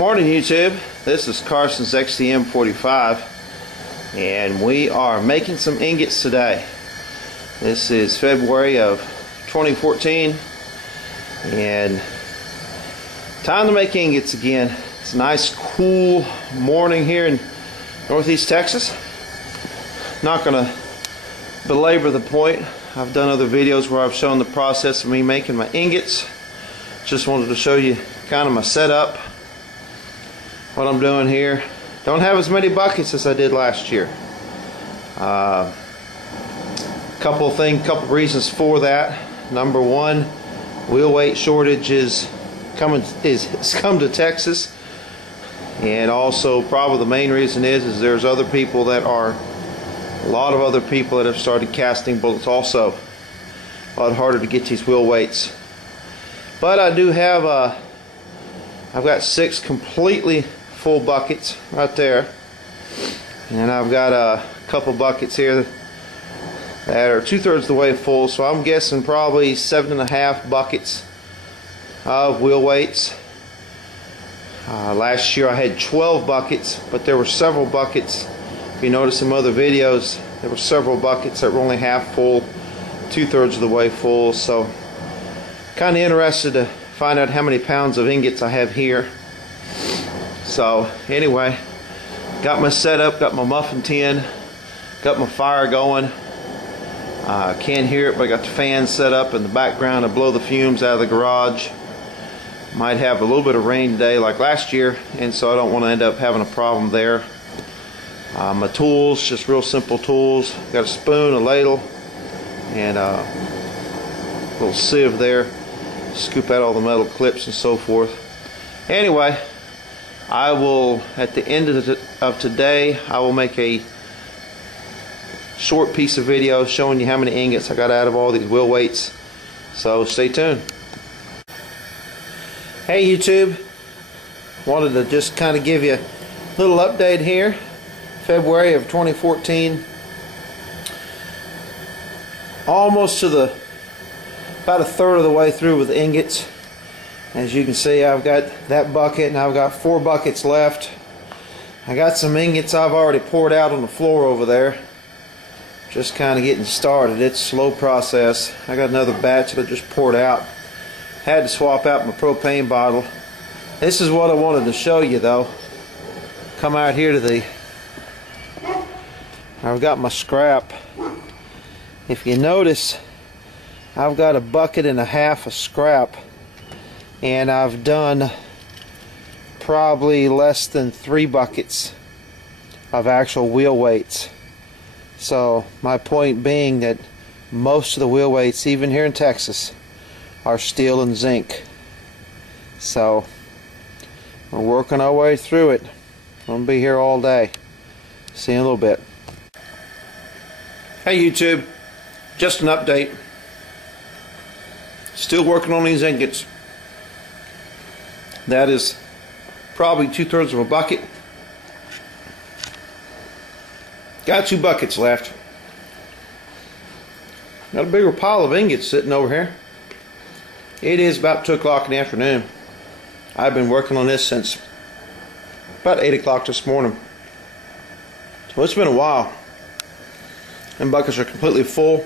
Morning YouTube, this is Carson's XDM45 and we are making some ingots today. This is February of 2014 and time to make ingots again. It's a nice cool morning here in Northeast Texas. Not going to belabor the point. I've done other videos where I've shown the process of me making my ingots. Just wanted to show you kind of my setup, what I'm doing here. Don't have as many buckets as I did last year. Couple reasons for that. Number one, wheel weight shortage has come to Texas, and also probably the main reason is there's a lot of other people that have started casting bullets also. A lot harder to get these wheel weights. But I do have I've got 6 completely full buckets right there, and I've got a couple buckets here that are 2/3 the way full, so I'm guessing probably 7.5 buckets of wheel weights. Last year I had 12 buckets, but there were several buckets. If you notice in other videos, there were several buckets that were only half full, 2/3 of the way full. So kind of interested to find out how many pounds of ingots I have here. So anyway, got my setup, got my muffin tin, got my fire going. Can't hear it, but I got the fan set up in the background to blow the fumes out of the garage. Might have a little bit of rain today like last year, and so I don't want to end up having a problem there. My tools, just real simple tools. Got a spoon, a ladle, and a little sieve there. Scoop out all the metal clips and so forth. Anyway, I will, at the end of today, I will make a short piece of video showing you how many ingots I got out of all these wheel weights. So stay tuned. Hey YouTube, wanted to just kind of give you a little update here. February of 2014, almost to about 1/3 of the way through with ingots. As you can see, I've got that bucket and I've got 4 buckets left. I got some ingots I've already poured out on the floor over there. Just kind of getting started. It's a slow process. I got another batch that I just poured out. Had to swap out my propane bottle. This is what I wanted to show you though. Come out here to I've got my scrap. If you notice, I've got a bucket and a half of scrap, and I've done probably less than 3 buckets of actual wheel weights. So my point being that most of the wheel weights, even here in Texas, are steel and zinc. So we're working our way through it. I'm gonna be here all day. See you in a little bit. Hey YouTube, just an update. Still working on these ingots. That is probably 2/3 of a bucket. Got 2 buckets left. Got a bigger pile of ingots sitting over here. It is about 2 o'clock in the afternoon. I've been working on this since about 8 o'clock this morning. So it's been a while. And buckets are completely full.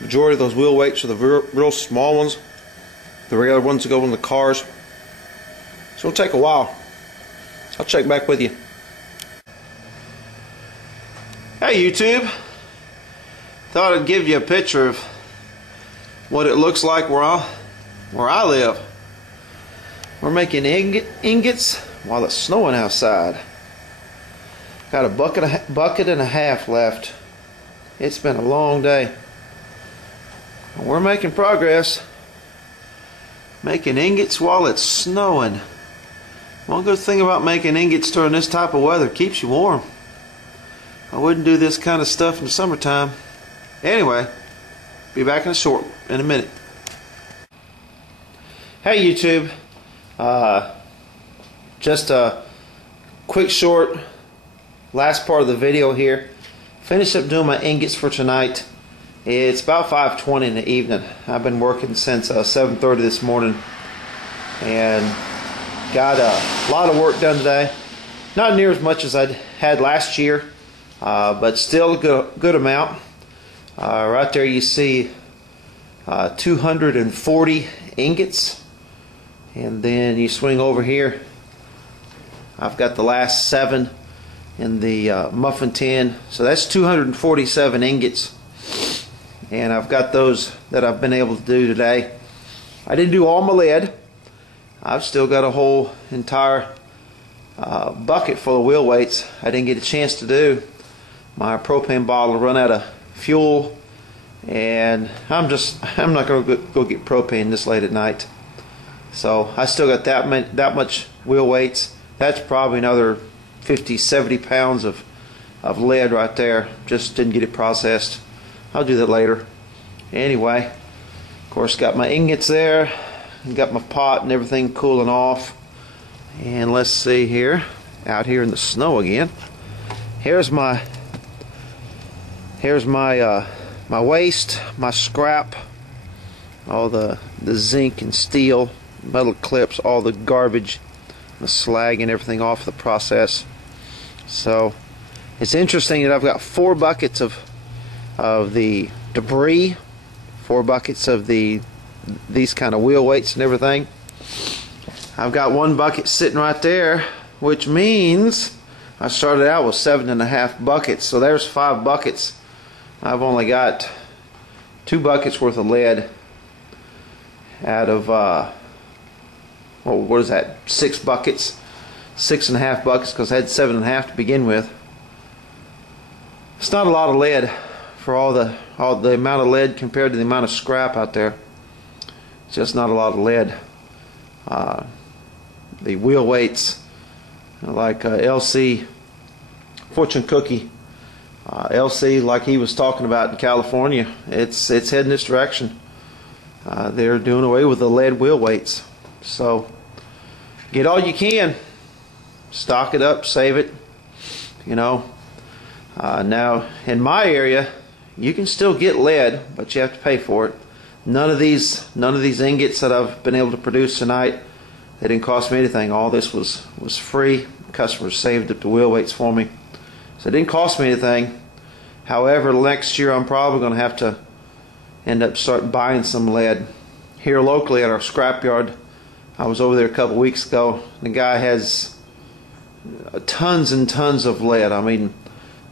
Majority of those wheel weights are the real small ones, the regular ones that go in the cars. So it'll take a while. I'll check back with you. Hey YouTube, thought I'd give you a picture of what it looks like where I live. We're making ingots while it's snowing outside. Got a bucket and a half left. It's been a long day. We're making progress. Making ingots while it's snowing. One good thing about making ingots during this type of weather, keeps you warm. I wouldn't do this kind of stuff in the summertime. Anyway, be back in a minute. Hey YouTube, just a quick short last part of the video here. Finished up doing my ingots for tonight. It's about 5:20 in the evening. I've been working since 7:30 this morning, and Got a lot of work done today. Not near as much as I had last year, but still a good amount. Right there you see 240 ingots. And then you swing over here. I've got the last 7 in the muffin tin. So that's 247 ingots. And I've got those that I've been able to do today. I didn't do all my lead. I've still got a whole entire bucket full of wheel weights I didn't get a chance to do. My propane bottle run out of fuel, and I'm not going to go get propane this late at night. So I still got that much wheel weights. That's probably another 50-70 pounds of lead right there. Just didn't get it processed. I'll do that later. Anyway, of course, got my ingots there. Got my pot and everything cooling off. And let's see here, out here in the snow again. Here's my my waste, my scrap, all the zinc and steel, metal clips, all the garbage, the slag and everything off the process. So it's interesting that I've got 4 buckets of the debris, 4 buckets of these kind of wheel weights and everything. I've got 1 bucket sitting right there, which means I started out with 7.5 buckets. So there's 5 buckets. I've only got 2 buckets worth of lead out of what is that? 6 buckets, 6.5 buckets, because I had 7.5 to begin with. It's not a lot of lead for all the amount of lead compared to the amount of scrap out there. It's just not a lot of lead. The wheel weights, like LC Fortune Cookie, LC, like he was talking about in California, it's heading this direction. They're doing away with the lead wheel weights. So get all you can, stock it up, save it. You know, now in my area, you can still get lead, but you have to pay for it. None of these ingots that I've been able to produce tonight, they didn't cost me anything. All this was free. Customers saved up the wheel weights for me, so it didn't cost me anything. However, next year I'm probably going to have to end up start buying some lead here locally at our scrapyard. I was over there a couple weeks ago. The guy has tons and tons of lead. I mean,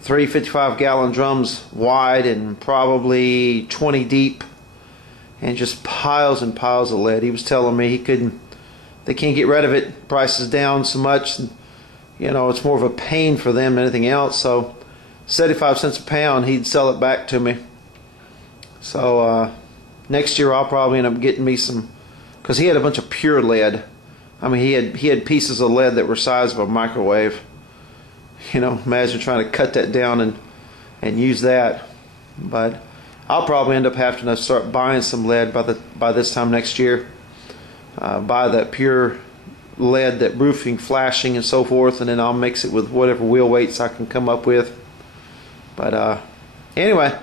3 55-gallon drums wide and probably 20 deep, and just piles and piles of lead. He was telling me they can't get rid of it. Price is down so much, you know, it's more of a pain for them than anything else. So 75 cents a pound, he'd sell it back to me. So next year I'll probably end up getting me some, because he had a bunch of pure lead. I mean, he had pieces of lead that were size of a microwave. You know, imagine trying to cut that down and use that. But I'll probably end up having to start buying some lead by this time next year. Buy that pure lead, that roofing, flashing, and so forth, and then I'll mix it with whatever wheel weights I can come up with. But anyway,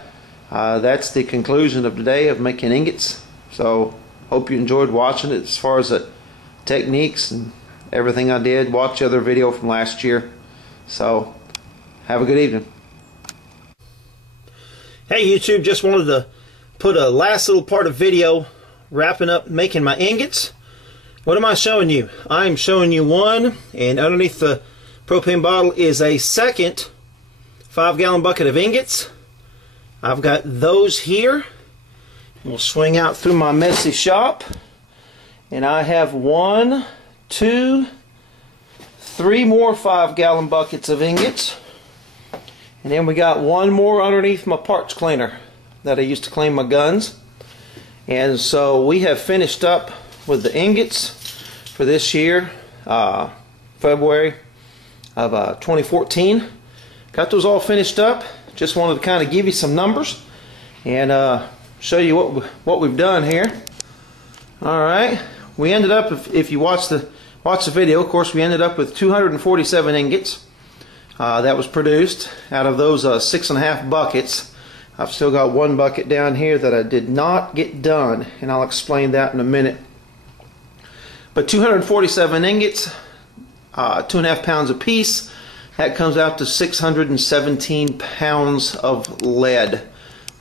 that's the conclusion of today of making ingots. So hope you enjoyed watching it. As far as the techniques and everything I did, watch the other video from last year. So have a good evening. Hey YouTube, just wanted to put a last little part of video wrapping up making my ingots. What am I showing you? I'm showing you one, and underneath the propane bottle is a second 5-gallon bucket of ingots. I've got those here. We'll swing out through my messy shop, and I have 1, 2, 3 more 5-gallon buckets of ingots. And then we got 1 more underneath my parts cleaner that I used to clean my guns. And so we have finished up with the ingots for this year, February of 2014. Got those all finished up. Just wanted to kind of give you some numbers and show you what we've done here. All right, we ended up, if you watch the video, of course, we ended up with 247 ingots. That was produced out of those 6.5 buckets. I've still got 1 bucket down here that I did not get done, and I'll explain that in a minute. But 247 ingots, 2.5 pounds a piece. That comes out to 617 pounds of lead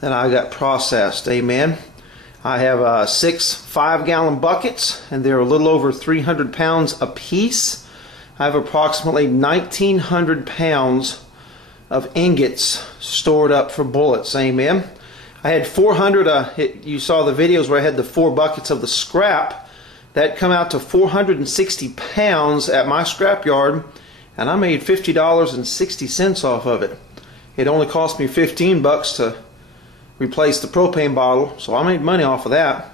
that I got processed. Amen. I have 6 5-gallon buckets, and they're a little over 300 pounds a piece. I have approximately 1,900 pounds of ingots stored up for bullets. Amen. I had 400, you saw the videos where I had the 4 buckets of the scrap. That come out to 460 pounds at my scrap yard, and I made $50.60 off of it. It only cost me 15 bucks to replace the propane bottle, so I made money off of that.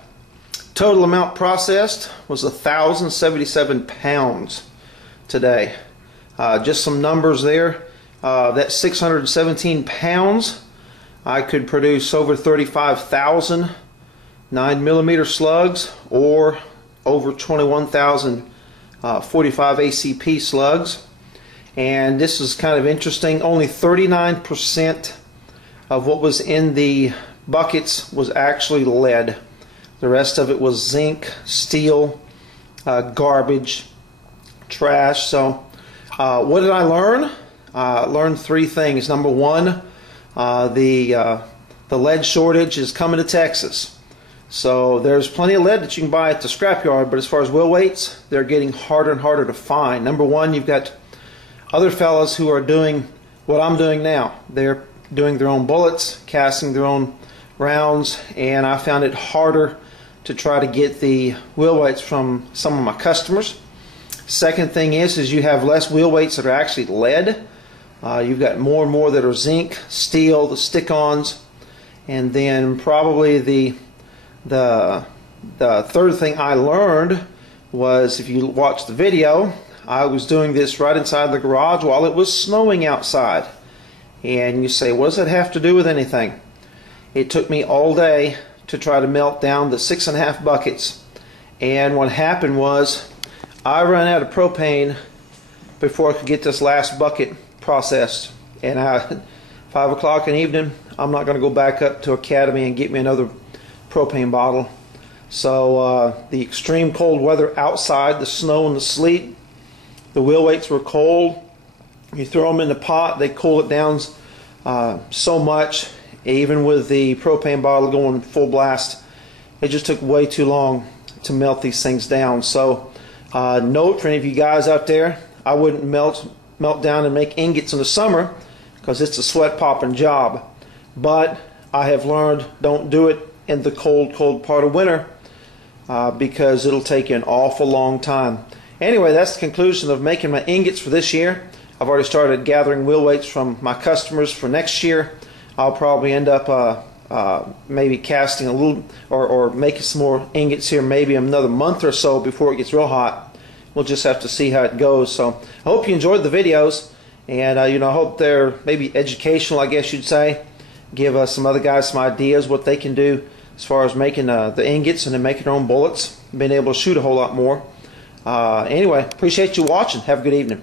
Total amount processed was 1,077 pounds today. Just some numbers there. That 617 pounds, I could produce over 35,000 9mm slugs, or over 21,000 45 ACP slugs. And this is kind of interesting. Only 39% of what was in the buckets was actually lead. The rest of it was zinc, steel, garbage, trash. So what did I learn? I learned 3 things. Number 1, the lead shortage is coming to Texas. So there's plenty of lead that you can buy at the scrapyard, but as far as wheel weights, they're getting harder and harder to find. Number 1, you've got other fellas who are doing what I'm doing now. They're doing their own bullets, casting their own rounds, and I found it harder to try to get the wheel weights from some of my customers. Second thing is you have less wheel weights that are actually lead. You've got more and more that are zinc, steel, the stick-ons, and then probably the third thing I learned was, if you watch the video, I was doing this right inside the garage while it was snowing outside. And you say, what does that have to do with anything? It took me all day to try to melt down the 6.5 buckets. And what happened was I ran out of propane before I could get this last bucket processed. And 5 o'clock in the evening, I'm not going to go back up to Academy and get me another propane bottle. So the extreme cold weather outside, the snow and the sleet, the wheel weights were cold. You throw them in the pot, they cool it down so much. Even with the propane bottle going full blast, it just took way too long to melt these things down. So note for any of you guys out there, I wouldn't melt down and make ingots in the summer, because it's a sweat popping job. But I have learned, don't do it in the cold part of winter, because it'll take you an awful long time. Anyway, that's the conclusion of making my ingots for this year. I've already started gathering wheel weights from my customers for next year. I'll probably end up maybe casting a little, or making some more ingots here maybe another month or so before it gets real hot. We'll just have to see how it goes. So I hope you enjoyed the videos, and I hope they're maybe educational, I guess you'd say. Give some other guys some ideas what they can do as far as making the ingots and then making their own bullets, being able to shoot a whole lot more. Anyway, appreciate you watching. Have a good evening.